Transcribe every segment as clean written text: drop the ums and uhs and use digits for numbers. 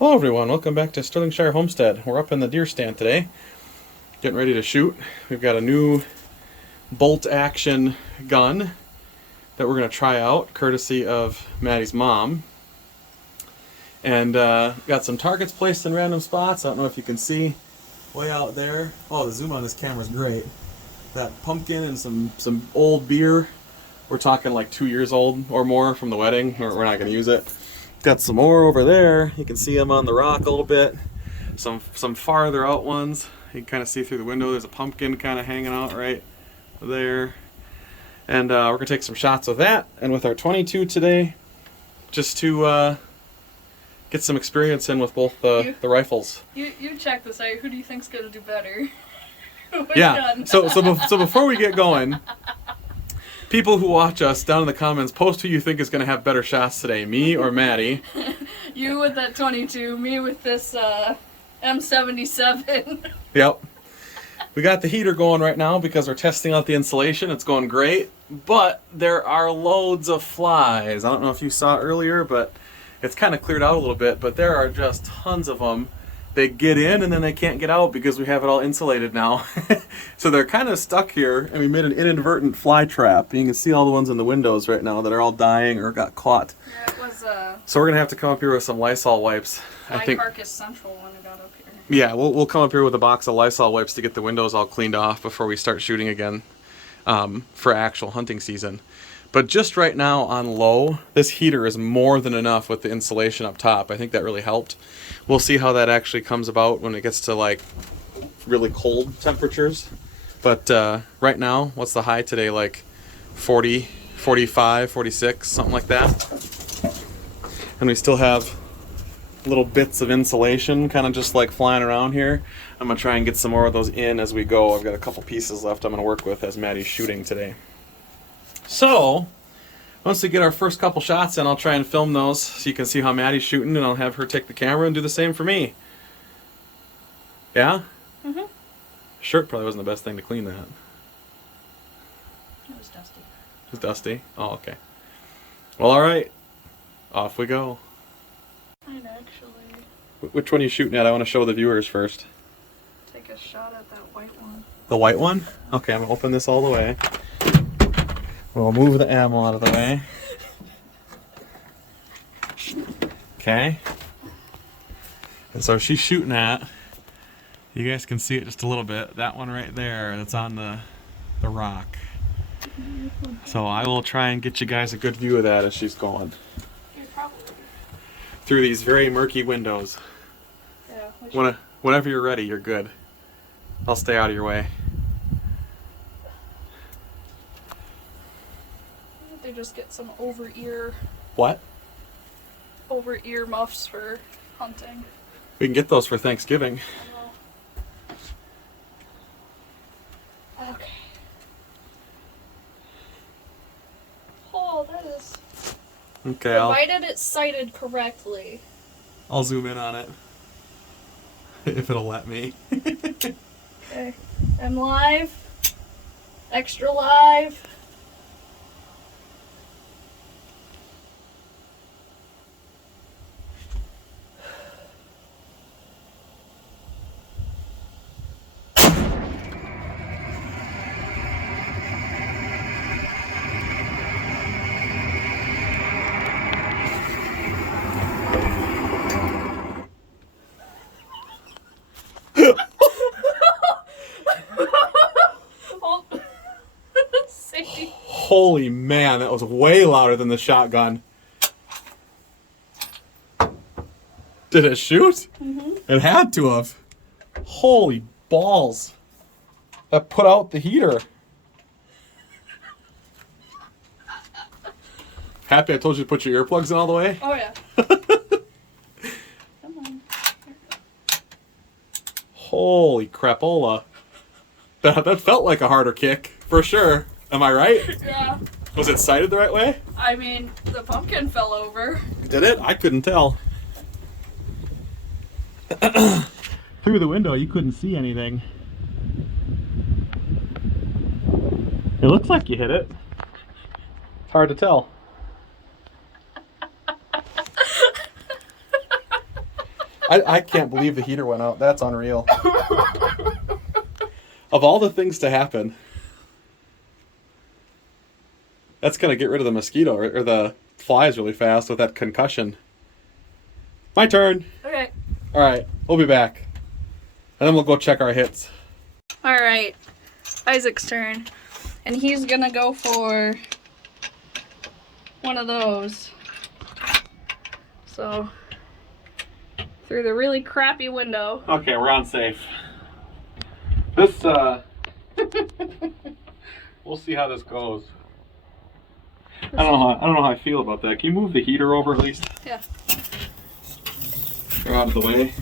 Hello everyone, welcome back to Stirlingshire Homestead. We're up in the deer stand today, getting ready to shoot. We've got a new bolt action gun that we're going to try out, courtesy of Maddie's mom. And got some targets placed in random spots. I don't know if you can see way out there. Oh, the zoom on this camera is great. That pumpkin and some old beer. We're talking like 2 years old or more from the wedding. We're not going to use it. Got some more over there. You can see them on the rock a little bit. Some farther out ones. You can kind of see through the window. There's a pumpkin kind of hanging out right there. And we're going to take some shots with that and with our 22 today, just to get some experience in with both the rifles. You check this out. Who do you think's going to do better? Yeah. So before we get going, people who watch us down in the comments, post who you think is going to have better shots today, me or Maddie. You with that 22, me with this M77. Yep. We got the heater going right now because we're testing out the insulation. It's going great, but there are loads of flies. I don't know if you saw earlier, but it's kind of cleared out a little bit, but there are just tons of them. They get in and then they can't get out because we have it all insulated now. So they're kind of stuck here, and we made an inadvertent fly trap. You can see all the ones in the windows right now that are all dying or got caught. Yeah, it was So we're going to have to come up here with some Lysol wipes. Fly Carcass Central when I got up here. Yeah, we'll come up here with a box of Lysol wipes to get the windows all cleaned off before we start shooting again for actual hunting season. But just right now on low, this heater is more than enough with the insulation up top. I think that really helped. We'll see how that actually comes about when it gets to like really cold temperatures. But right now, what's the high today? Like 40, 45, 46, something like that. And we still have little bits of insulation kind of just like flying around here. I'm going to try and get some more of those in as we go. I've got a couple pieces left I'm going to work with as Maddie's shooting today. So, once we get our first couple shots in, I'll try and film those so you can see how Maddie's shooting, and I'll have her take the camera and do the same for me. Yeah? Mm-hmm. Shirt probably wasn't the best thing to clean that. It was dusty. It was dusty? Oh, okay. Well, alright. Off we go. I'd actually Which one are you shooting at? I want to show the viewers first. take a shot at that white one. The white one? Okay, I'm going to open this all the way. We'll move the ammo out of the way. Okay. And so she's shooting at, you guys can see it just a little bit, that one right there that's on the rock. So I will try and get you guys a good view of that as she's going. Yeah, probably. Through these very murky windows. Yeah. Whenever you're ready, you're good. I'll stay out of your way. They just get some over-ear What? muffs for hunting. We can get those for Thanksgiving. Okay. Oh, that is... Okay, Provided it's sighted correctly. I'll zoom in on it. If it'll let me. Okay. I'm live. Extra live. Oh. Safety. Holy man, that was way louder than the shotgun. Did it shoot? Mm-hmm. It had to have. Holy balls. That put out the heater. Happy I told you to put your earplugs in all the way? Oh yeah. Come on. Holy crapola. That felt like a harder kick, for sure. Am I right? Yeah. Was it sighted the right way? I mean, the pumpkin fell over. Did it? I couldn't tell. Through the window, you couldn't see anything. It looks like you hit it. It's hard to tell. I can't believe the heater went out. That's unreal. Of all the things to happen, that's going to get rid of the mosquito or the flies really fast with that concussion. My turn. Okay. All right, we'll be back. And then we'll go check our hits. All right. Isaac's turn. And he's going to go for one of those. So, through the really crappy window. Okay, we're on safe. This, we'll see how this goes. I don't know how I feel about that. Can you move the heater over at least? Yeah. You're out of the way.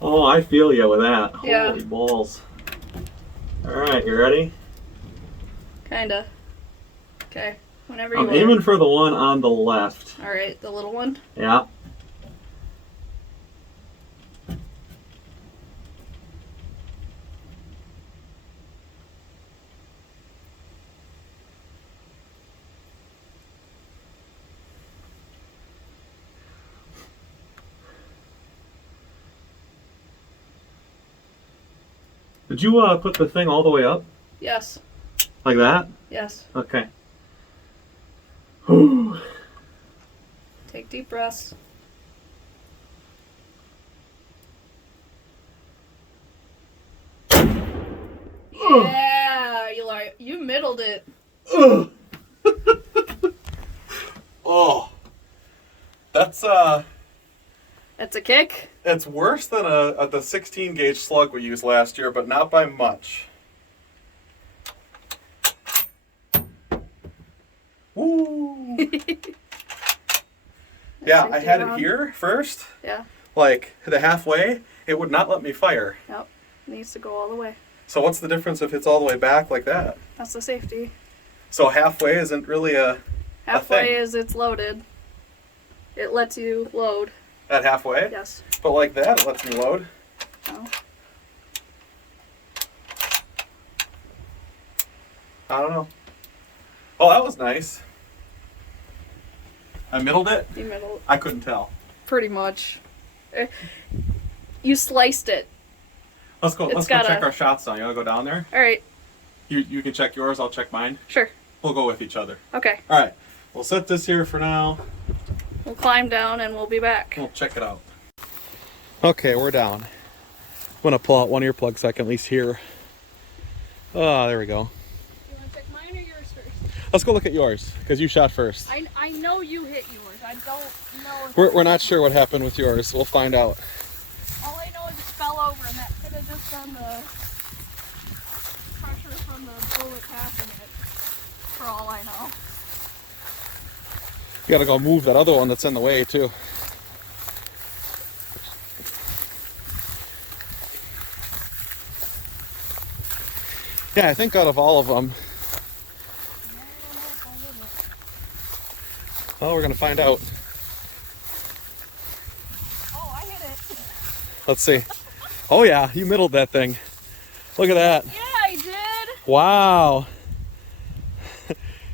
Oh, I feel you with that. Yeah. Holy balls. Alright, you ready? Kinda. Okay. Whenever you I'm want. aiming for the one on the left. Alright, the little one. Yeah. Did you put the thing all the way up? Yes. Like that? Yes. Okay. Take deep breaths. Yeah, you middled it. Oh. That's That's a kick. it's worse than the 16 gauge slug we used last year, but not by much. Woo. Yeah, I had it here first, Yeah. like the halfway. It would not let me fire. Yep. Needs to go all the way. So what's the difference if it's all the way back like that? That's the safety. So halfway isn't really a Halfway thing. is it's loaded. It lets you load. at halfway. Yes. But like that, it lets me load. Oh. I don't know. Oh, that was nice. I middled it. You middled. I couldn't tell. Pretty much. You sliced it. Let's go. It's Let's go gotta- check our shots now. You wanna go down there? All right. You can check yours. I'll check mine. Sure. We'll go with each other. Okay. All right. We'll set this here for now. We'll climb down and we'll be back. We'll check it out. Okay, we're down. I'm gonna pull out one earplug so I can at least hear. Oh, there we go. You want to check mine or yours first? Let's go look at yours because you shot first. I know you hit yours. I don't know if We're not sure what happened with yours. We'll find out. all I know is it fell over and that could have just been the pressure from the bullet passing it. For all I know. You gotta go move that other one that's in the way too. Yeah, I think out of all of them, well, we're gonna find out. Oh, I hit it. Let's see. Oh yeah, you middled that thing. Look at that. Yeah, I did. Wow.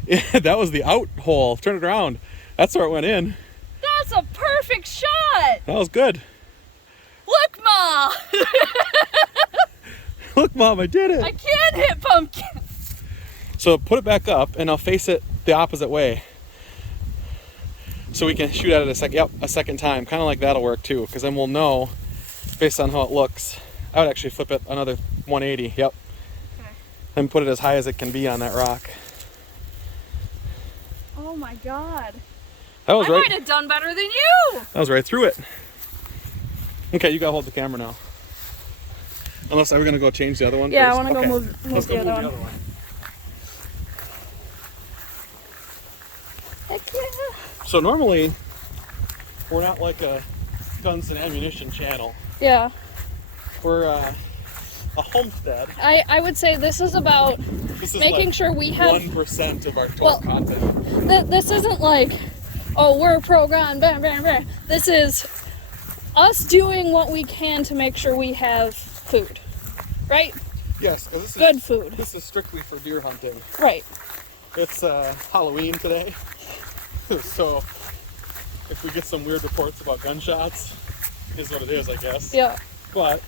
Yeah, that was the out hole. Turn it around. That's where it went in. That's a perfect shot. That was good. Look, Ma. Look, Mom, I did it. I can't hit pumpkin. So put it back up and I'll face it the opposite way. So we can shoot at it a second time. Kind of like that'll work too, because then we'll know based on how it looks. I would actually flip it another 180. Yep. Okay. And put it as high as it can be on that rock. Oh my God. That was I right. might have done better than you. That was right through it. Okay, you gotta hold the camera now. Unless I were gonna go change the other one. Yeah, first. I want to Okay. go move Let's the go other move one. the other one. Heck yeah. So normally, we're not like a guns and ammunition channel. Yeah. We're a homestead. I would say this is about This is making like sure we have 1% of our total Well, content. this isn't like, oh, we're pro-gun, bam, bam, bam. This is us doing what we can to make sure we have food, right? Yes, 'cause this is Good food, This is strictly for deer hunting. right? It's Halloween today, so if we get some weird reports about gunshots, is what it is, I guess. Yeah. But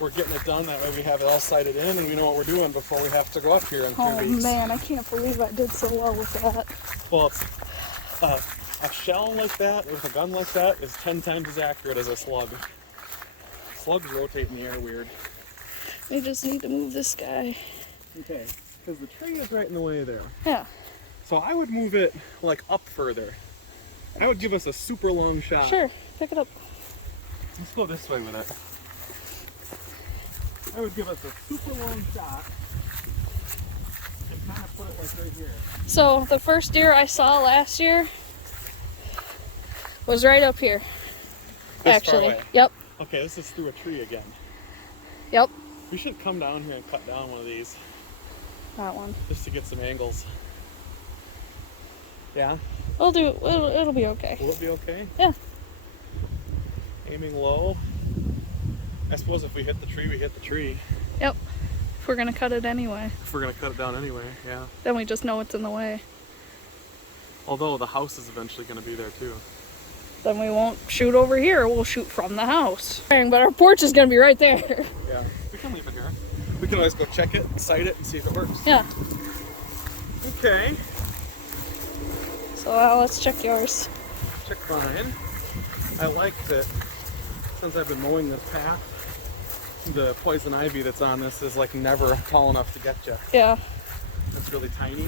we're getting it done. That way we have it all sighted in and we know what we're doing before we have to go up here in 2 Oh weeks. man, I can't believe I did so well with that. Well, it's, a shell like that with a gun like that is 10 times as accurate as a slug. Slugs rotate in the air weird. We just need to move this guy. Okay, because the tree is right in the way there. Yeah. So I would move it like up further. I would give us a super long shot. Sure, pick it up. Let's go this way with it. I would give us a super long shot and kind of put it like right here. So the first deer I saw last year was right up here. This actually. far away. Yep. Okay, this is through a tree again. Yep. We should come down here and cut down one of these That one. just to get some angles. Yeah? We'll do. It'll be okay. Will it be okay? Yeah. Aiming low. I suppose if we hit the tree, we hit the tree. Yep. If we're gonna cut it anyway, If we're gonna cut it down anyway, yeah. then we just know it's in the way. Although the house is eventually gonna be there too. Then we won't shoot over here. We'll shoot from the house. But our porch is gonna be right there. Yeah. We can leave it here. We can always go check it, sight it, and see if it works. Yeah. Okay. So let's check yours. Check mine. I like that since I've been mowing this path, the poison ivy that's on this is like never tall enough to get you. Yeah. It's really tiny.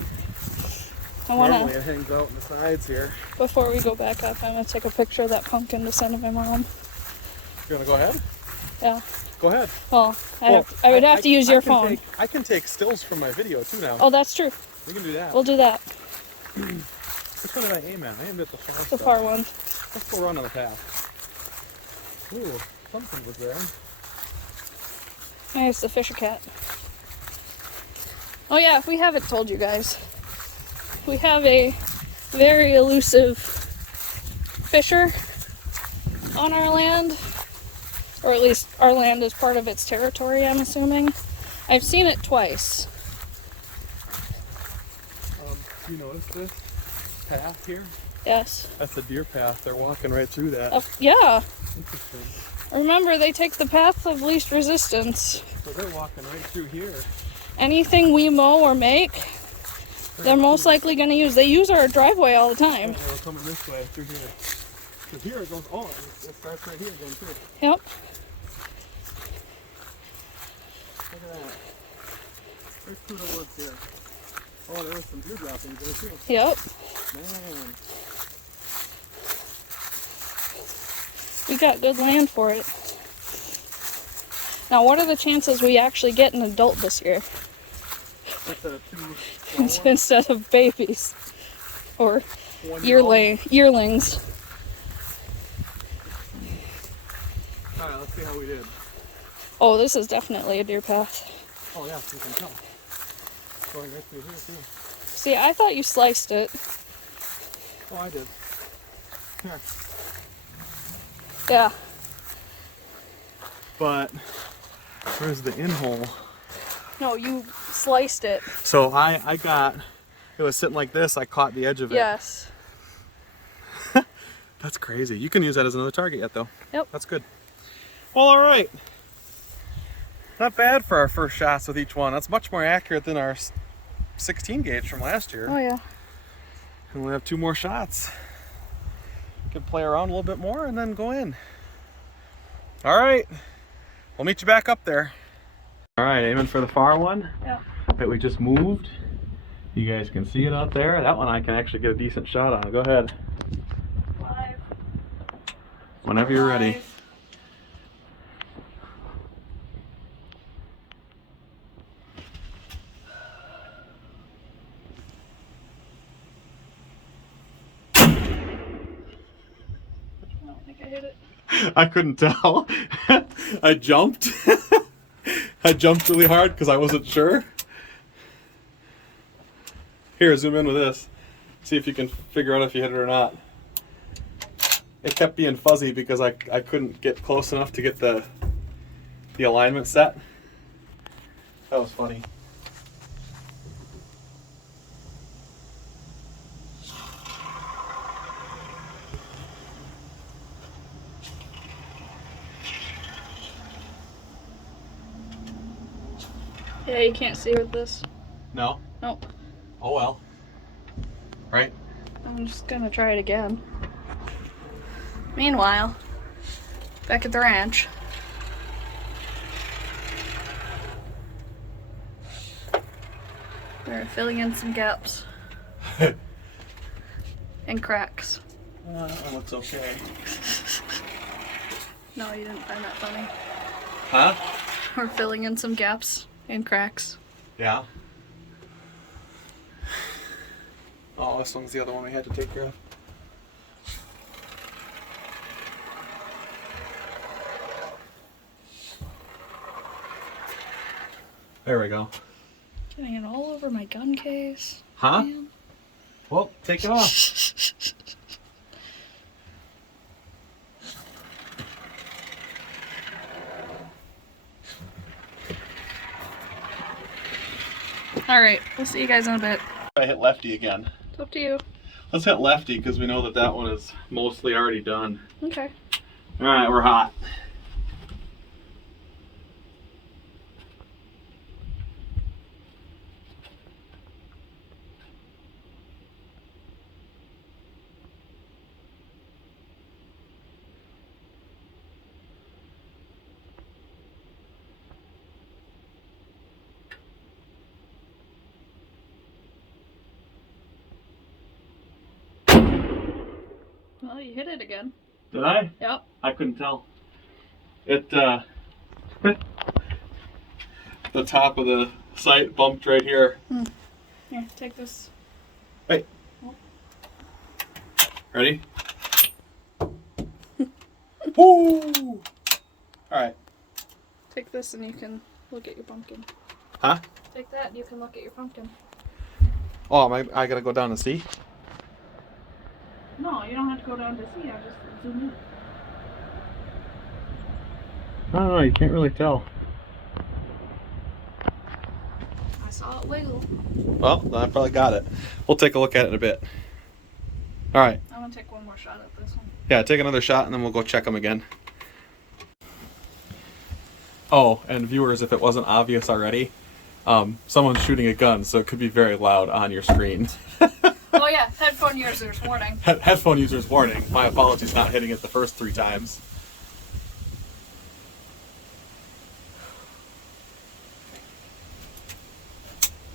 I Normally wanna. it hangs out in the sides here. Before we go back up, I'm gonna take a picture of that pumpkin to send to my mom. You wanna go ahead? Yeah. Go ahead. Well, Well, I would have to use your can phone. I can take stills from my video too now. Oh, that's true. We can do that. We'll do that. Which one did I aim at? I aimed at the far The stuff. far one. Let's go run on the path. Ooh, something was there. Yeah, it's the fisher cat. Oh yeah, we haven't told you guys. We have a very elusive fisher on our land. Or at least our land is part of its territory, I'm assuming. I've seen it twice. Do you notice this path here? Yes. That's a deer path. They're walking right through that. Yeah. Interesting. Remember, they take the path of least resistance. So they're walking right through here. Anything we mow or make, they're most likely going to use. They use our driveway all the time. They're coming this way through here. Because here it goes. Oh, it starts right here again too. Yep. Look at that. Right through the woods here. Oh, there was some deer droppings there too. Yep. Man. We got good land for it. Now, what are the chances we actually get an adult this year Instead of two small ones, instead of babies or 1 year old. yearlings? All right, let's see how we did. Oh, this is definitely a deer path. Oh yeah, you can tell. Going right through here too. See, I thought you sliced it. Oh, I did. Here. Yeah. But where's the in hole? No, you sliced it. So I got, it was sitting like this, I caught the edge of it. Yes. That's crazy. You can use that as another target yet though. Yep. That's good. Well, all right. Not bad for our first shots with each one. That's much more accurate than our 16 gauge from last year. Oh, yeah. And we'll have 2 more shots. Can play around a little bit more and then go in. All right. We'll meet you back up there. All right, aiming for the far one Yeah. that we just moved. You guys can see it out there. That one I can actually get a decent shot on. Go ahead. Live. Whenever you're ready. I don't think I hit it. I couldn't tell. I jumped. I jumped really hard because I wasn't sure. Here, zoom in with this. See if you can figure out if you hit it or not. It kept being fuzzy because I couldn't get close enough to get the alignment set. That was funny. Yeah, you can't see with this. No? Nope. Oh well. Right? I'm just gonna try it again. Meanwhile, back at the ranch. We're filling in some gaps. And cracks. That looks okay. No, you didn't find that funny. Huh? We're filling in some gaps and cracks. Yeah. Oh, this one's the other one we had to take care of. There we go. Getting it all over my gun case. Huh? Man. Well, take it off. Alright, we'll see you guys in a bit. I hit lefty again. It's up to you. Let's hit lefty because we know that that one is mostly already done. Okay. All right, we're hot. Well, you hit it again. Did I? Yep. I couldn't tell. It, the top of the sight bumped right here. Here, take this. Hey. Ready? Woo! Alright. Take this and you can look at your pumpkin. Huh? Take that and you can look at your pumpkin. Oh, I gotta go down and see? No, you don't have to go down to see. I just zoom in. I don't know, you can't really tell. I saw it wiggle. Well, I probably got it. We'll take a look at it in a bit. Alright. I'm gonna take one more shot at this one. Yeah, take another shot and then we'll go check them again. Oh, and viewers, if it wasn't obvious already, someone's shooting a gun, so it could be very loud on your screen. Oh yeah, headphone users warning. Headphone users warning. My apologies not hitting it the first 3 times.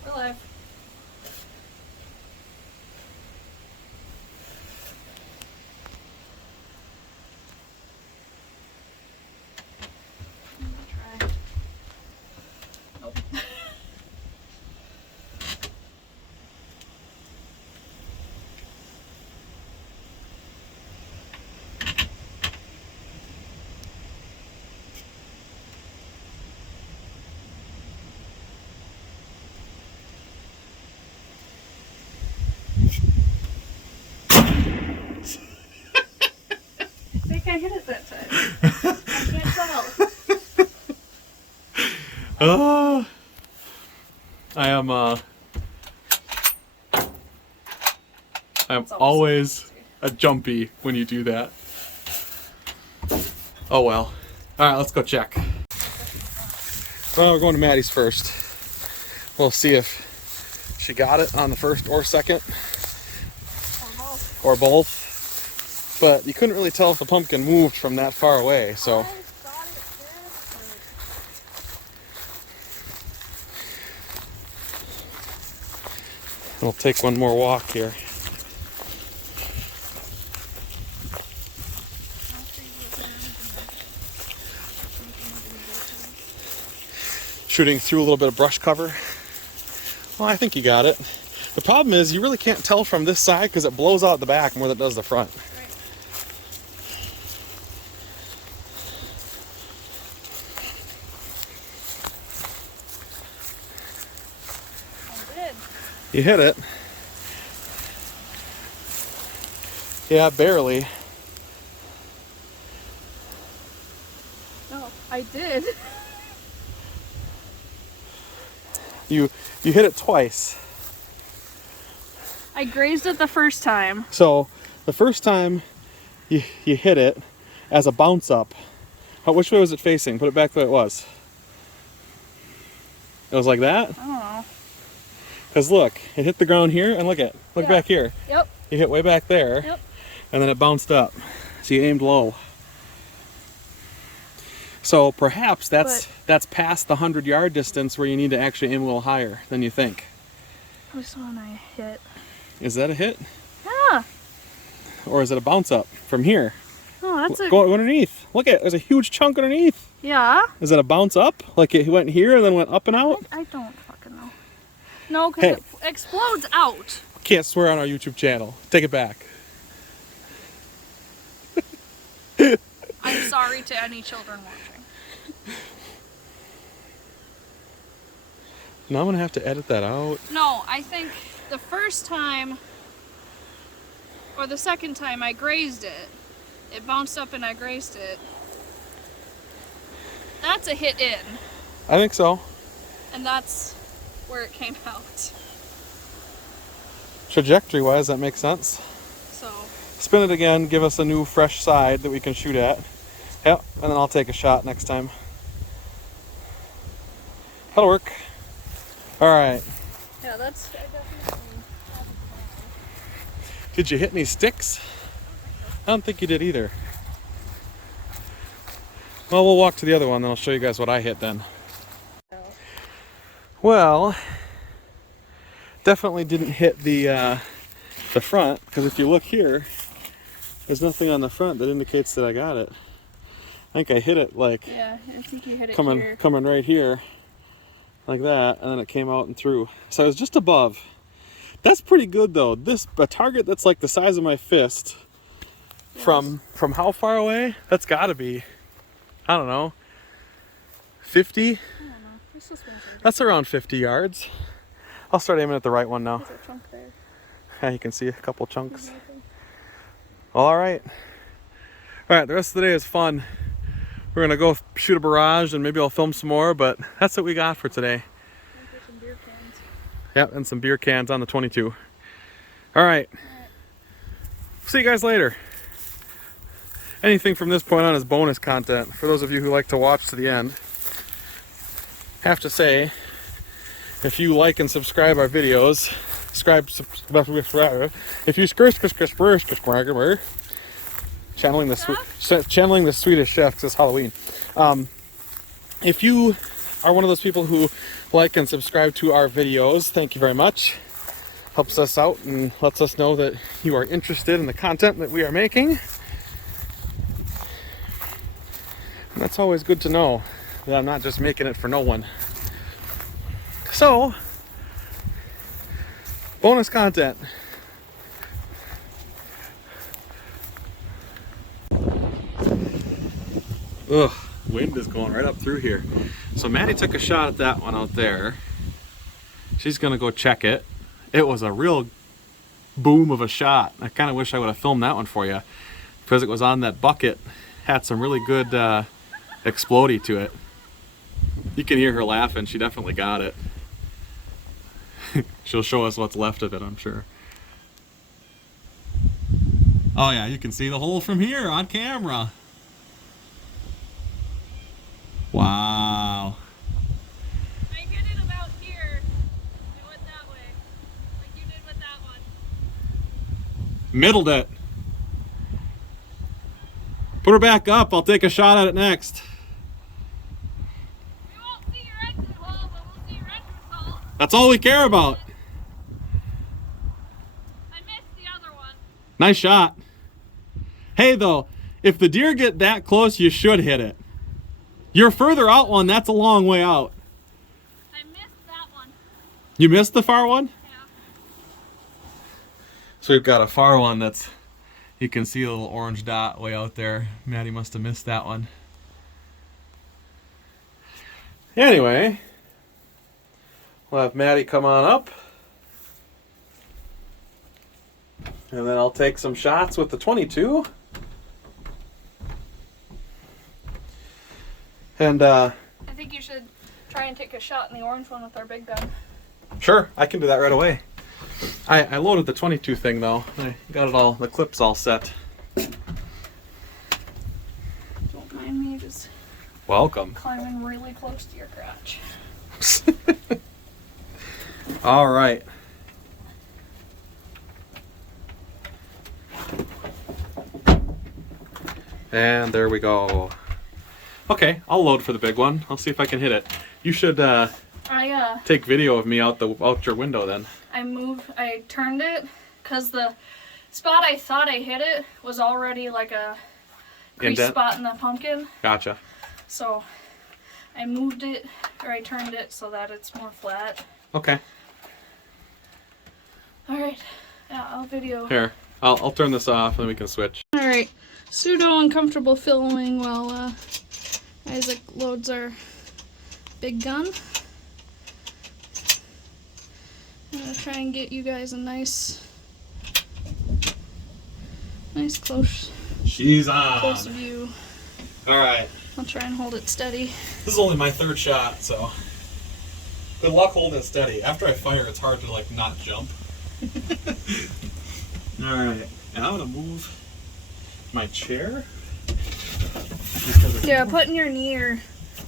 We're live. Try. Nope. I think I hit it that time. I can't tell. I am It's always a jumpy when you do that. Oh well. Alright, let's go check. Well, we're going to Maddie's first. We'll see if she got it on the first or second. Or both. But you couldn't really tell if the pumpkin moved from that far away, so. We'll take one more walk here. Shooting through a little bit of brush cover. Well, I think you got it. The problem is you really can't tell from this side because it blows out the back more than it does the front. I did. You hit it. Yeah, barely. No, I did. You hit it twice. I grazed it the first time. So the first time you hit it as a bounce up. Which way was it facing? Put it back the way it was. It was like that? I don't know. Because look, it hit the ground here, and look Yeah. back here. Yep. You hit way back there, Yep. and then it bounced up. So you aimed low. So perhaps that's past the 100-yard distance where you need to actually aim a little higher than you think. This one I hit. Is that a hit? Yeah. Or is it a bounce up from here? Oh, that's a... Go underneath. Look at it. There's a huge chunk underneath. Yeah. Is it a bounce up? Like it went here and then went up and out? I don't fucking know. No, because it explodes out. Can't swear on our YouTube channel. Take it back. I'm sorry to any children watching. Now I'm going to have to edit that out. No, I think the first time or the second time I grazed it, it bounced up and I grazed it. That's a hit in, I think so. and that's where it came out. Trajectory-wise, that makes sense. So, Spin it again, give us a new fresh side that we can shoot at. Yep, and then I'll take a shot next time. That'll work. Alright. yeah, that's... I definitely... Did you hit any sticks? I don't think you did either. Well, we'll walk to the other one, then I'll show you guys what I hit then. Well, definitely didn't hit the front, because if you look here, there's nothing on the front that indicates that I got it. I think I hit it like Yeah, I think you hit it coming here. right here, like that, and then it came out and through. So I was just above. That's pretty good though. A target that's like the size of my fist, from how far away? That's got to be, I don't know, 50? I don't know. This is That's around 50 yards. I'll start aiming at the right one now. There's a chunk there. Yeah, you can see a couple chunks. All right. All right, the rest of the day is fun. We're gonna go shoot a barrage and maybe I'll film some more, but that's what we got for today. Some beer cans. Yep, and some beer cans on the 22. All right. See you guys later. Anything from this point on is bonus content for those of you who like to watch to the end. Have to say, if you like and subscribe our videos, if you channeling the Swedish chef because it's Halloween. If you are one of those people who like and subscribe to our videos, thank you very much. Helps us out and lets us know that you are interested in the content that we are making. And that's always good to know that I'm not just making it for no one. So, bonus content. Ugh, wind is going right up through here. So Maddie took a shot at that one out there. She's gonna go check it. It was a real boom of a shot. I kind of wish I would have filmed that one for you because it was on that bucket. Had some really good explodey to it. You can hear her laughing. She definitely got it. She'll show us what's left of it, I'm sure. Oh yeah, you can see the hole from here on camera. Wow. I hit it about here. It went that way. Like you did with that one. Middled it. Put her back up. I'll take a shot at it next. We won't see your exit hole, but we'll see your entrance hole. That's all we care about. I missed the other one. Nice shot. Hey though, if the deer get that close, you should hit it. Your further out one, that's a long way out. I missed that one. You missed the far one? Yeah. So we've got a far one that's, you can see a little orange dot way out there. Maddie must have missed that one. Anyway, we'll have Maddie come on up. And then I'll take some shots with the 22. And I think you should try and take a shot in the orange one with our big gun. sure, I can do that right away. I loaded the 22 thing though. I got it all, the clips all set. Don't mind me just Welcome. climbing really close to your crotch. All right. And there we go. Okay, I'll load for the big one. I'll see if I can hit it. You should take video of me out your window then. I turned it because the spot I thought I hit it was already like a crease Indent? spot in the pumpkin. Gotcha. So I moved it, or I turned it so that it's more flat. Okay. Alright, yeah, I'll video. Here, I'll turn this off and then we can switch. Alright, pseudo uncomfortable filming while Isaac loads our big gun. I'm gonna try and get you guys a nice close She's on. close view. All right. I'll try and hold it steady. This is only my third shot, so good luck holding it steady. After I fire, it's hard to like not jump. All right, now I'm gonna move my chair. Yeah, putting your knee or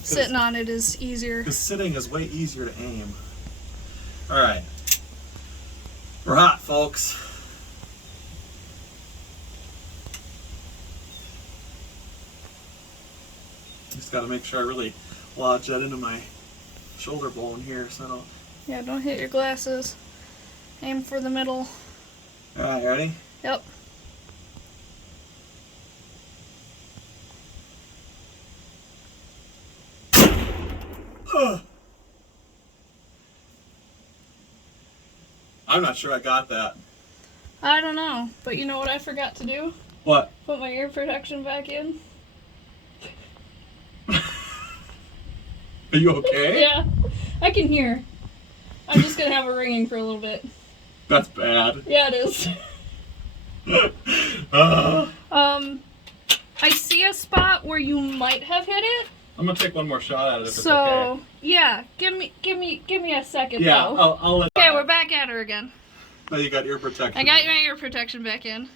sitting on it is easier. Because sitting is way easier to aim. All right, we're hot, folks. Just got to make sure I really lodge that into my shoulder bone here, so I don't. Yeah, don't hit your glasses. Aim for the middle. All right, ready? Yep. I'm not sure I got that. I don't know, but you know what I forgot to do? What? Put my ear protection back in. Are you okay? Yeah, I can hear. I'm just gonna have it ringing for a little bit. That's bad. Yeah, it is. I see a spot where you might have hit it. I'm gonna take one more shot at it if it's okay. So yeah, give me a second Yeah, though. I'll let. Okay, we're back at her again. Now you got ear protection. I got my ear protection back in.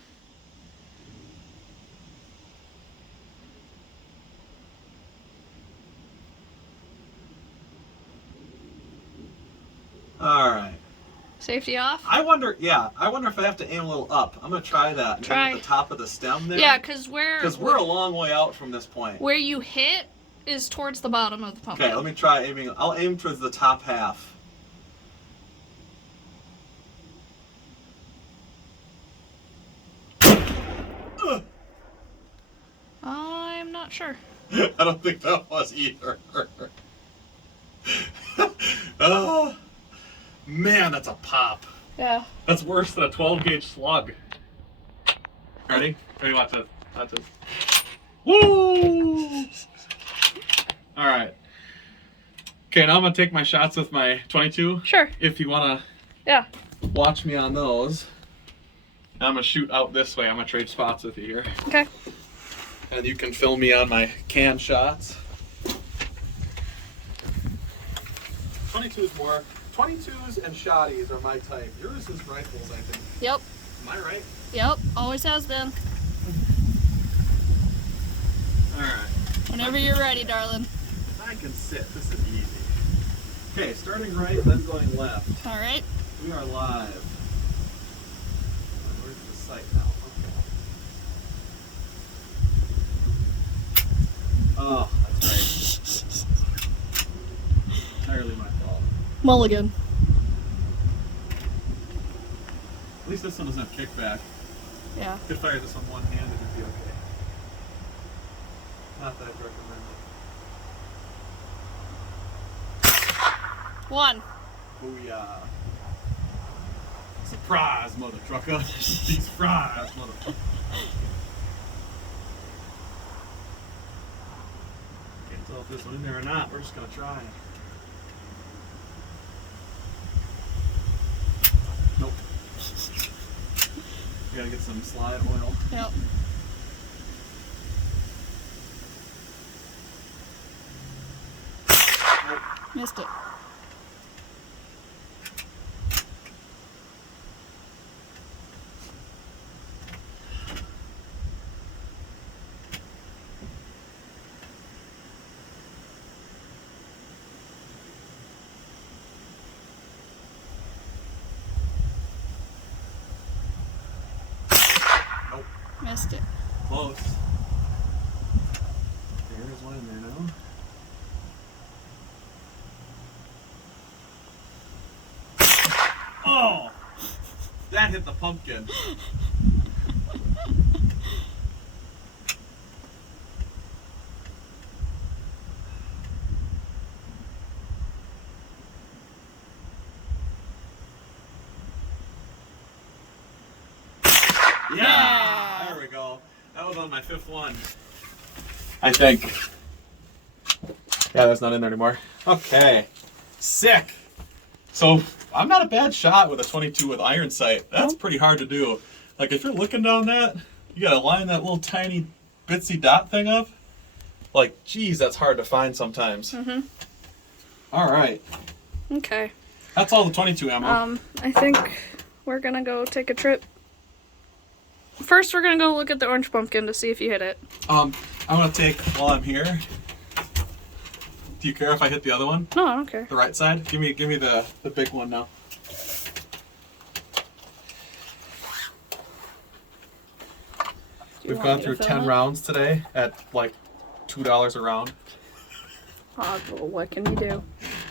All right. Safety off? I wonder if I have to aim a little up. I'm gonna try that. Try. At the top of the stem there. Yeah, because we're a long way out from this point. where you hit is towards the bottom of the pumpkin. Okay, let me try aiming. I'll aim towards the top half. I'm not sure. I don't think that was either. Oh, man, that's a pop. Yeah. That's worse than a 12 gauge slug. Ready? Ready? Watch this. Watch this. Woo! All right. Okay, now I'm gonna take my shots with my 22. Sure. If you wanna Yeah. watch me on those. Now I'm gonna shoot out this way. I'm gonna trade spots with you here. Okay. And you can film me on my can shots. 22s and shotties are my type. Yours is rifles, I think. Yep. Am I right? Yep. Always has been. Alright. Whenever you're ready, darling. If I can sit, this is easy. Okay, starting right, then going left. All right. We are live. Where's the sight now? Okay. Oh, that's right. Entirely my fault. Mulligan. At least this one doesn't have kickback. Yeah. Could fire this on one hand and it'd be okay. Not that I'd recommend it. One. Booyah. Surprise, mother trucker. These fries, motherfucker. Can't tell if this one in there or not. We're just gonna try it. Nope. We gotta get some slide oil. Yep. Missed it. Missed it. Close. There's one in there now. Oh! That hit the pumpkin. Yeah! There we go. That was on my 5th one. I think. Yeah, that's not in there anymore. Okay. Sick. So, I'm not a bad shot with a 22 with iron sight. That's pretty hard to do. Like, if you're looking down that, you gotta line that little tiny bitsy dot thing up. Like, geez, that's hard to find sometimes. Mm-hmm. All right. Okay. That's all the 22 ammo. I think we're gonna go take a trip. First, we're gonna go look at the orange pumpkin to see if you hit it. I'm gonna take, while I'm here, do you care if I hit the other one? No, I don't care. The right side? Give me the big one now. We've gone through 10 rounds today at like $2 a round. Oh, well, what can you do?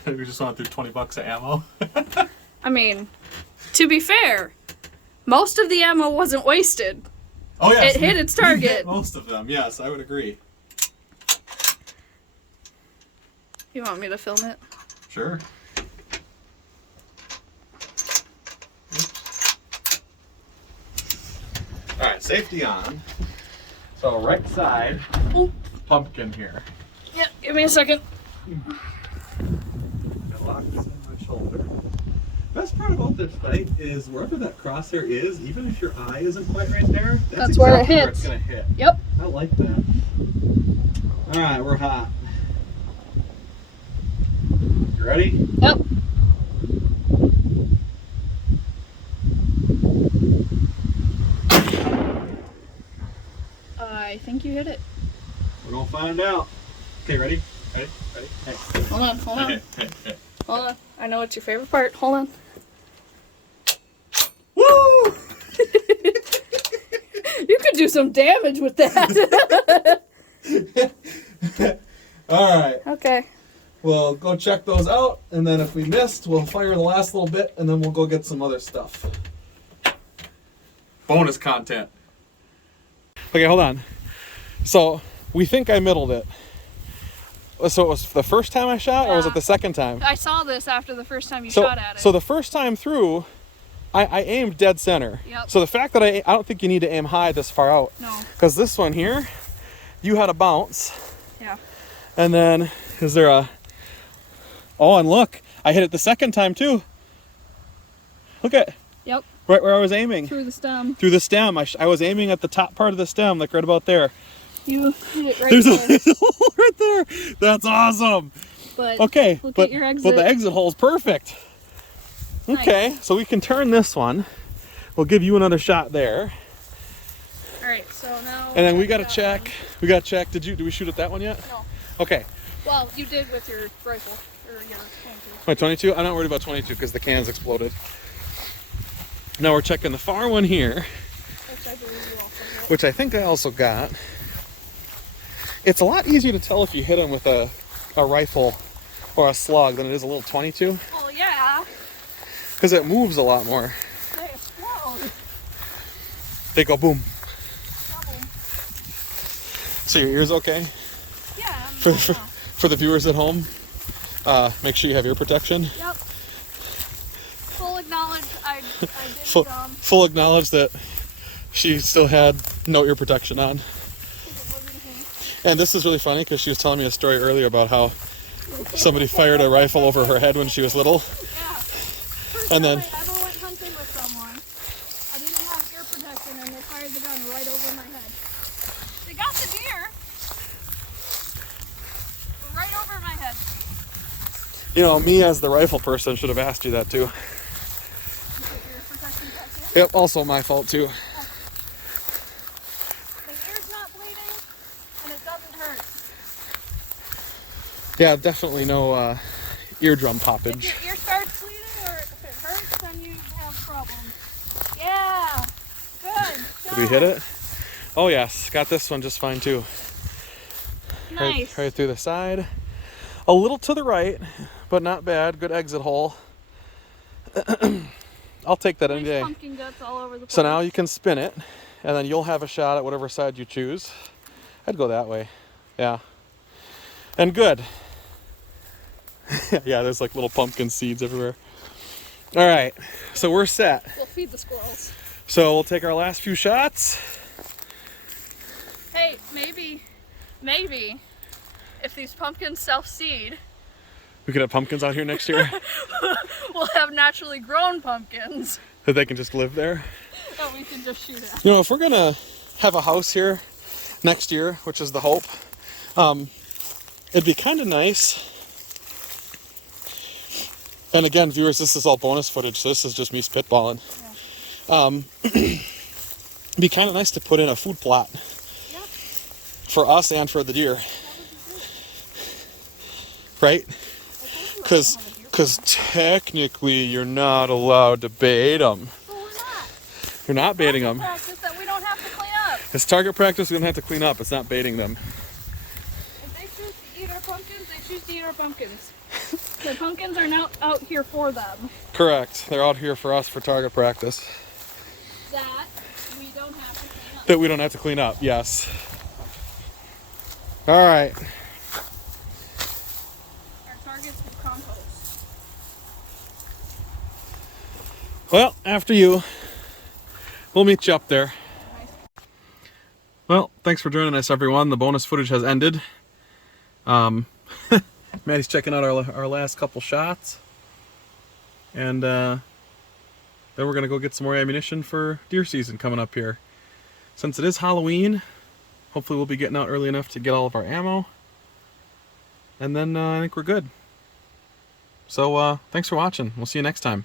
We just went through $20 of ammo. I mean, to be fair, most of the ammo wasn't wasted. Oh yes, It hit its target. Hit most of them, yes, I would agree. You want me to film it? Sure. All right, safety on. So right side, pumpkin here. Yeah, give me a second. Got locked this in my shoulder. Best part about this fight is wherever that crosshair is, even if your eye isn't quite right there, That's where it exactly where hits. it's gonna hit. Yep. I like that. All right, we're hot. You ready? Yep. I think you hit it. We're gonna find out. Okay, ready? Ready? Hey. Hold on, hold on. Hey. Hold on. I know what's your favorite part. Hold on. Woo! You could do some damage with that. All right. Okay. We'll go check those out, and then if we missed, we'll fire the last little bit, and then we'll go get some other stuff. Bonus content. Okay, hold on. So, we think I middled it. So it was the first time I shot, or was it the second time? I saw this after the first time you shot at it. So the first time through, I aimed dead center. Yep. So the fact that I don't think you need to aim high this far out. No. Because this one here, you had a bounce. Yeah. And then, is there a... Oh, and look, I hit it the second time too. Look at... Yep. Right where I was aiming. Through the stem. Through the stem. I was aiming at the top part of the stem, like right about there. You hit it right There's there. a hole right there. That's awesome. But Okay, look but, at your exit. but the exit hole's perfect. Okay, so we can turn this one. We'll give you another shot there. Alright, so now... And then we gotta check. We gotta check. Did we shoot at that one yet? No. Okay. Well, you did with your rifle. Or your 22. My 22? I'm not worried about 22 because the can's exploded. Now we're checking the far one here, Which I believe you also hit. which I think I also got. It's a lot easier to tell if you hit them with a rifle or a slug than it is a little 22. Well, yeah. Because it moves a lot more. They explode. They go boom. Double. So your ear's okay? Yeah. For the viewers at home, make sure you have ear protection. Yep. Full acknowledge I did Full acknowledge that she still had no ear protection on. And this is really funny because she was telling me a story earlier about how somebody fired a rifle over her head when she was little. Yeah. First And time then- I ever went hunting with someone, I didn't have ear protection and they fired the gun right over my head. They got the deer. But right over my head. You know, me as the rifle person should have asked you that too. You put ear protection back in. Yep, also my fault too. My ear's not bleeding and it doesn't hurt. Yeah, definitely no eardrum If poppage. your ear starts bleeding or if it hurts, then you have problems. Yeah. Good. Did we hit it? Oh yes, got this one just fine too. Nice. Right through the side. A little to the right, but not bad. Good exit hole. I'll take that any Nice day. pumpkin guts all over the place. So now you can spin it, and then you'll have a shot at whatever side you choose. I'd go that way. Yeah. And good. Yeah, there's like little pumpkin seeds everywhere. All right, so we're set. We'll feed the squirrels. So we'll take our last few shots. Hey, maybe, if these pumpkins self-seed, We could have pumpkins out here next year we'll have naturally grown pumpkins that they can just live there. that we can just shoot at. You know, if we're gonna have a house here next year, which is the hope, it'd be kind of nice. And again, viewers, this is all bonus footage, so this is just me spitballing. It'd be kind of nice to put in a food plot for us and for the deer, right? Because technically you're not allowed to bait them. Well, we're not. You're not baiting them. Practice that we don't have to clean up. It's target practice. We don't have to clean up. It's not baiting them. If they choose to eat our pumpkins, they choose to eat our pumpkins. The pumpkins are now out here for them. Correct. They're out here for us for target practice. That we don't have to clean up. That we don't have to clean up. Yes. All right. Our targets will compost. Well, after you, we'll meet you up there. Well, thanks for joining us, everyone. The bonus footage has ended. Maddie's checking out our last couple shots. And then we're going to go get some more ammunition for deer season coming up here. Since it is Halloween, hopefully we'll be getting out early enough to get all of our ammo. And then I think we're good. So thanks for watching. We'll see you next time.